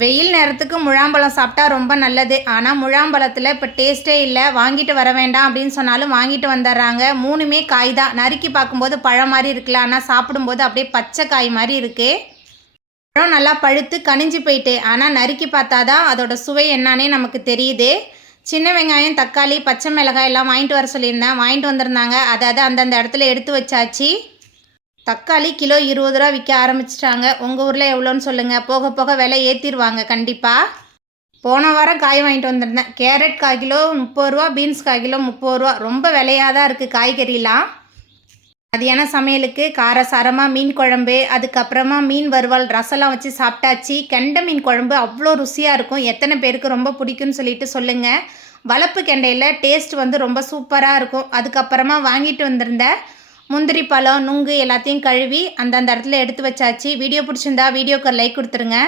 வெயில் நேரத்துக்கு முழாம்பழம் சாப்பிட்டா ரொம்ப நல்லது. ஆனால் முழாம்பழத்தில் இப்போ டேஸ்ட்டே இல்லை. வாங்கிட்டு வர வேண்டாம் அப்படின்னு சொன்னாலும் வாங்கிட்டு வந்துடுறாங்க. மூணுமே காய் தான். நறுக்கி பார்க்கும்போது பழம் மாதிரி இருக்குல்ல, ஆனால் சாப்பிடும்போது அப்படியே பச்சை காய் மாதிரி இருக்குது. பழம் நல்லா பழுத்து கனிஞ்சு போயிட்டு, ஆனால் நறுக்கி பார்த்தா தான் அதோட சுவை என்னானே நமக்கு தெரியுது. சின்ன வெங்காயம், தக்காளி, பச்சை மிளகாய் எல்லாம் வாங்கிட்டு வர சொல்லியிருந்தேன். வாங்கிட்டு வந்திருந்தாங்க. அதை அந்தந்த இடத்துல எடுத்து வச்சாச்சு. தக்காளி கிலோ 20 ரூபா விற்க ஆரம்பிச்சிட்டாங்க. உங்கள் ஊரில் எவ்வளோன்னு சொல்லுங்கள். போக போக விலை ஏற்றிடுவாங்க கண்டிப்பாக. போன வாரம் காய் வாங்கிட்டு வந்திருந்தேன். கேரட் கால் கிலோ 30 ரூபா, பீன்ஸ் கால் கிலோ 30 ரூபா. ரொம்ப விலையாக தான் இருக்குது காய்கறிலாம். மதியான சமையலுக்கு காரசாரமாக மீன் குழம்பு, அதுக்கப்புறமா மீன் வறுவல், ரசம்லாம் வச்சு சாப்பிட்டாச்சு. கெண்டை மீன் குழம்பு அவ்வளோ ருசியாக இருக்கும். எத்தனை பேருக்கு ரொம்ப பிடிக்கும்னு சொல்லிட்டு சொல்லுங்கள். வளர்ப்பு கெண்டையில் டேஸ்ட் வந்து ரொம்ப சூப்பராக இருக்கும். அதுக்கப்புறமா வாங்கிட்டு வந்திருந்த முந்திரி பழம், நுங்கு எல்லாத்தையும் கழுவி அந்தந்த இடத்துல எடுத்து வச்சாச்சு. வீடியோ பிடிச்சிருந்தா வீடியோக்கு லைக் கொடுத்துருங்க.